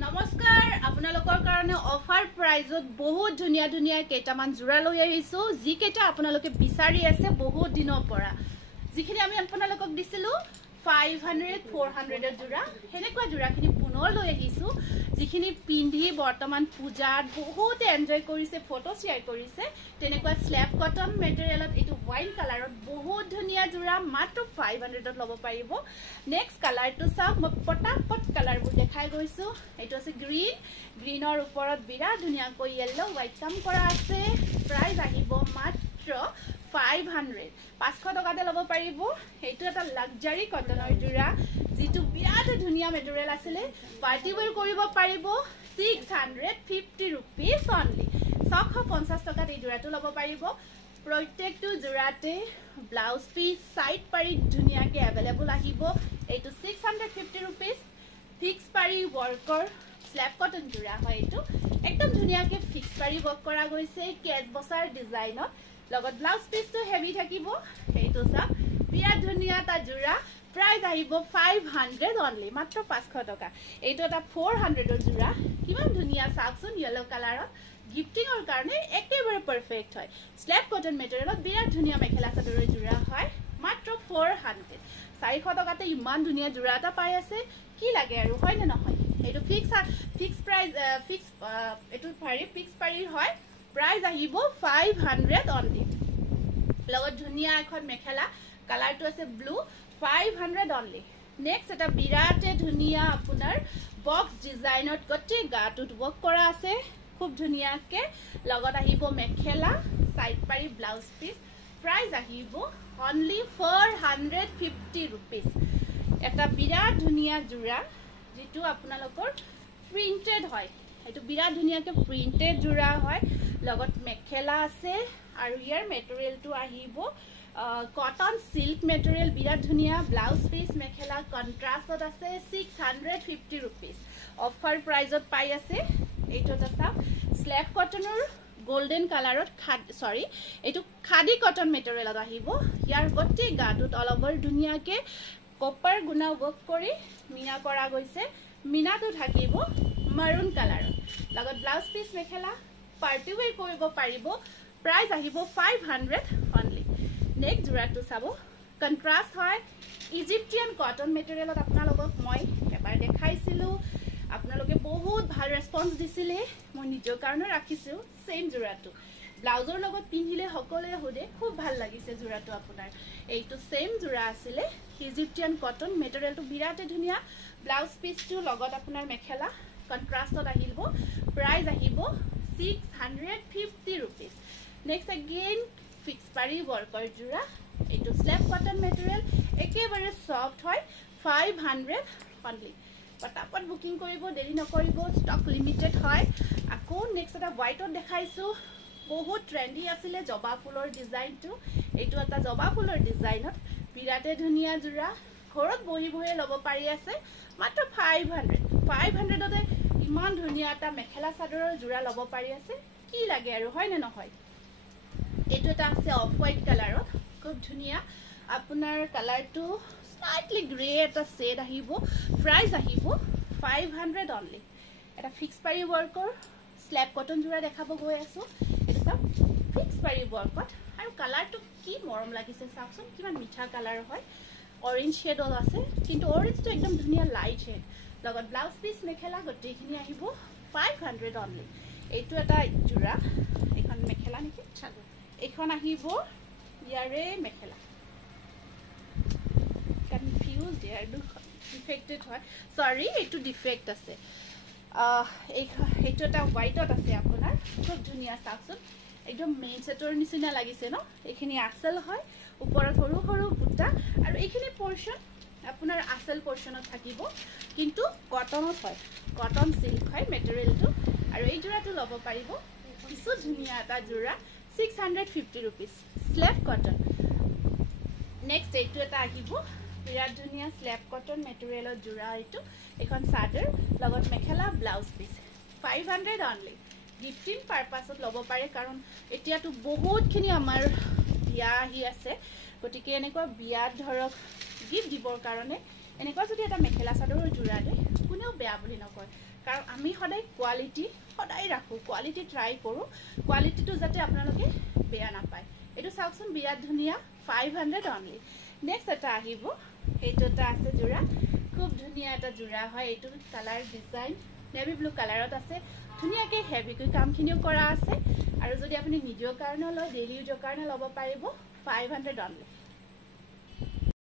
নমস্কাৰ আপোনালোকৰ কাৰণে অফাৰ প্ৰাইজত বহুত ধুনিয়া ধুনিয়া কেইটামান জোৰা লৈ আহিছো যি কেইটা আপোনালোকে বিচাৰি আছে বহুত দিনৰ পৰা যিখিনি আমি আপোনালোকক দিছিলো 500 400 এৰ জোৰা হেনেকুৱা জোৰাখিনি পুনৰ লৈ আহিছো যিখিনি পিন্ধি বৰ্তমান পূজাত বহুত এনজয় কৰিছে ফটো শেয়াৰ কৰিছে তেনেকুৱা স্ল্যাব কটন মেটেৰিয়েলত এটো ওয়াইন কালাৰত বহুত ধুনিয়া জোৰা মাত্ৰ 500 ত লব পাৰিব নেক্সট কালাৰটো চাওক মই পটাপট কালাৰবোৰ দেখাই গৈছো এটো আছে গ্ৰীনৰ ওপৰত বিৰা ধুনিয়া কৈ yellow white কাম কৰা আছে প্ৰাইস আহিব মাত্ৰ 500 500 টকাতে লব পাৰিব এইটো এটা লাক্সাৰি কটনৰ জোৰা যেটো বিৰাট ধুনিয়া মেটেৰিয়েল আছিল পাৰ্টি ওয়্যাৰ কৰিব পাৰিব 650 rupees only 650 টকাত এই জোৰাটো লব পাৰিব প্ৰত্যেকটো জোৰাতে ব্লাউজ পিস সাইড পাৰি ধুনিয়াকে अवेलेबल আহিব এইটো 650 rupees ফিক্স পাৰি ওয়াৰ্কৰ স্ল্যাব কটন জোৰা হয় এইটো একদম ধুনিয়াকে ফিক্স পাৰি ওয়াৰ্ক কৰা গৈছে কেজ বসাৰ ডিজাইনত লগত ব্লাউজ পিসটো হেভি থাকিব এইটো সা বিৰাট ধুনিয়া তা জোৰা প্ৰাইস আহিব 500 only মাত্ৰ 500 টকা এইটো এটা 400 এৰ জোৰা কিমান ধুনিয়া সাকসুন yellow কালাৰত গিফটিংৰ কাৰণে একেবাৰে পাৰফেক্ট হয় স্ল্যাব কটন মেটেৰিয়েলত বিৰাট ধুনিয়া মেখেলা চাদৰৰ জোৰা হয় মাত্ৰ 400 400 টকাতে ইমান ধুনিয়া জোৰা এটা পাই আছে কি লাগে আৰু হয় না নহয় এইটো ফিক্স প্ৰাইস ফিক্স এটো পাৰি ফিক্স পাৰি হয় প্ৰাইস আহিব 500 only লগত ধুনিয়া এখন মেখেলা কালাৰটো আছে ব্লু 500 only নেক্সট এটা বিৰাটে ধুনিয়া আপোনাৰ বক্স ডিজাইনত গটে গাটুত ওয়াৰ্ক কৰা আছে খুব ধুনিয়াকে লগত আহিব মেখেলা সাইড পাৰি ব্লাউজ পিস প্ৰাইস আহিব only 450 rupees এটা বিৰাট ধুনিয়া জোৰা যেটো আপোনালোকৰ প্ৰিন্টেড হয় এটো বিৰাট ধুনিয়াকে প্ৰিন্টেড জোৰা হয় লগত মেখেলা আছে আৰু ইয়াৰ মেটেৰিয়েলটো আহিব কটন সিল্ক মেটেৰিয়েল বিৰাট ধুনিয়া ব্লাউজ পিস মেখেলা কন্ট্ৰাষ্টত আছে 650 rupees অফাৰ প্ৰাইজত পাই আছে এইটো এটা স্ল্যাব কটনৰ গোল্ডেন কালাৰত সৰি এটো খাদি কটন মেটেৰিয়েলত আহিব ইয়াৰ গটে গাটুত অল ওভাৰ ধুনিয়াকে কপাৰ গুনা ওয়াৰ্ক কৰি মিনা কৰা গৈছে মিনাটো থাকিব মাৰুন কালাৰত লগত blouse piece mekhela party where কৰিব পাৰিব প্ৰাইস আহিব 500 only নেক্সট জোৰাটো চাব কন্ট্ৰাষ্ট হয় ইজিপ্টিয়ান কটন মেটেৰিয়েলত আপোনালোকক মই এবাৰ দেখাইছিলো আপোনালোকে বহুত ভাল ৰেসপন্স দিছিলে মই নিজৰ কাৰণে ৰাখিছো সেম জোৰাটো ব্লাউজৰ লগত পিন্ধিলে সকলোৱে হোদে খুব ভাল লাগিছে জোৰাটো আপোনাৰ এইটো সেম জোৰা আছিল ইজিপ্টিয়ান কটন মেটেৰিয়েলটো বিৰাটে ধুনিয়া ব্লাউজ পিসটো লগত আপোনাৰ মেখেলা কন্ট্ৰাষ্টত আহিব প্ৰাইস আহিব 650 rupees নেক্সট अगेन ফিক্স পাৰি ওয়াৰ্কৰ জোৰা এইটো স্ল্যাব কটন মেটেৰিয়েল একেবাৰে সফট হয় 500 only পটাপট বুকিং কৰিব দেৰি নকৰিব ষ্টক লিমিটেড হয় আকৌ নেক্সট এটা হোৱাইটত দেখাইছো বহুত ট্ৰেন্ডি আছিল জবা ফুলৰ ডিজাইনটো এইটো এটা জবা ফুলৰ ডিজাইনত বিৰাটে ধুনিয়া জোৰা ঘৰত বহি বহি লব পাৰি আছে মাত্ৰ 500 তে ইমান ধুনিয়া এটা মেখেলা চাদৰৰ জোৰা লব পাৰি আছে কি লাগে আৰু হয় না নহয় এইটো এটা আছে অফ হোৱাইট কালাৰত খুব ধুনিয়া আপোনাৰ কালাৰটো স্লাইটলি গ্ৰে এটা শেড আহিব প্ৰাইস আহিব 500 only এটা ফিক্স পাৰি ওয়াৰ্কৰ স্ল্যাব কটন জোৰা দেখাব গৈ আছো এটা সব ফিক্স পাৰি ওয়াৰ্কত আৰু কালাৰটো কি মৰম লাগিছে চাওকচোন কিমান মিঠা কালাৰ হয় অৰেঞ্জ শেড আছে কিন্তু অৰেঞ্জটো একদম ধুনিয়া লাইট শেড লগত ব্লাউজ পিস মেখেলা গটেখিনি আহিব 500 only এইটো এটা জোৰা এখন মেখেলা নেকি চালো এখন আহিব ইয়াৰে মেখেলা confused here defected হয় sorry এটো ডিফেক্ট আছে এইটো এটা হোৱাইটত আছে আপোনাৰ খুব ধুনিয়া সাকসুন একদম মেইন সেটৰ নিচিনা লাগিছে ন এখিনি আসল হয় ওপৰত সৰু সৰু বুটা আৰু এখিনি পোৰশন আপোনাৰ আসল পোৰশনত থাকিব কিন্তু কটনত হয় কটন সিল্ক হয় মেটেৰিয়েলটো আৰু এই জোৰাটো লব পাৰিব কিছু ধুনিয়া এটা জোৰা 650 rupees স্ল্যাব কটন নেক্সট এইটো এটা আহিব বিৰাট ধুনিয়া স্ল্যাব কটন মেটেৰিয়েলৰ জোৰা এইটো এখন চাদৰ লগত মেখেলা ব্লাউজ পিস 500 only গিফটিং পাৰপাসত লব পাৰে কাৰণ এতিয়াটো বহুতখিনি আমাৰ বিয়া আহি আছে গটিকে এনেকুৱা বিয়াত ধৰক গিফট দিবৰ কাৰণে এনেকুৱা যদি এটা মেখেলা চাদৰৰ জোৰা দে কোনেও বেয়া বুলি নকয় কাৰণ আমি সদায় কোৱালিটি সদায় ৰাখো কোৱালিটি ট্ৰাই কৰো কোৱালিটিটো যাতে আপোনালোকে বেয়া নাপায় এটো চাওকচোন বিৰাট ধুনিয়া 500 অনলি নেক্সট এটা আহিব এইটো এটা আছে জোৰা খুব ধুনিয়া এটা জোৰা হয় এইটো কালাৰ ডিজাইন নেভি ব্লু কালাৰত আছে ধুনিয়াকে হেভি কৈ কামখিনিও কৰা আছে আৰু যদি আপুনি নিজৰ কাৰণে লয় ডেইলি ইউজৰ কাৰণে ল'ব পাৰিব 500 অনলি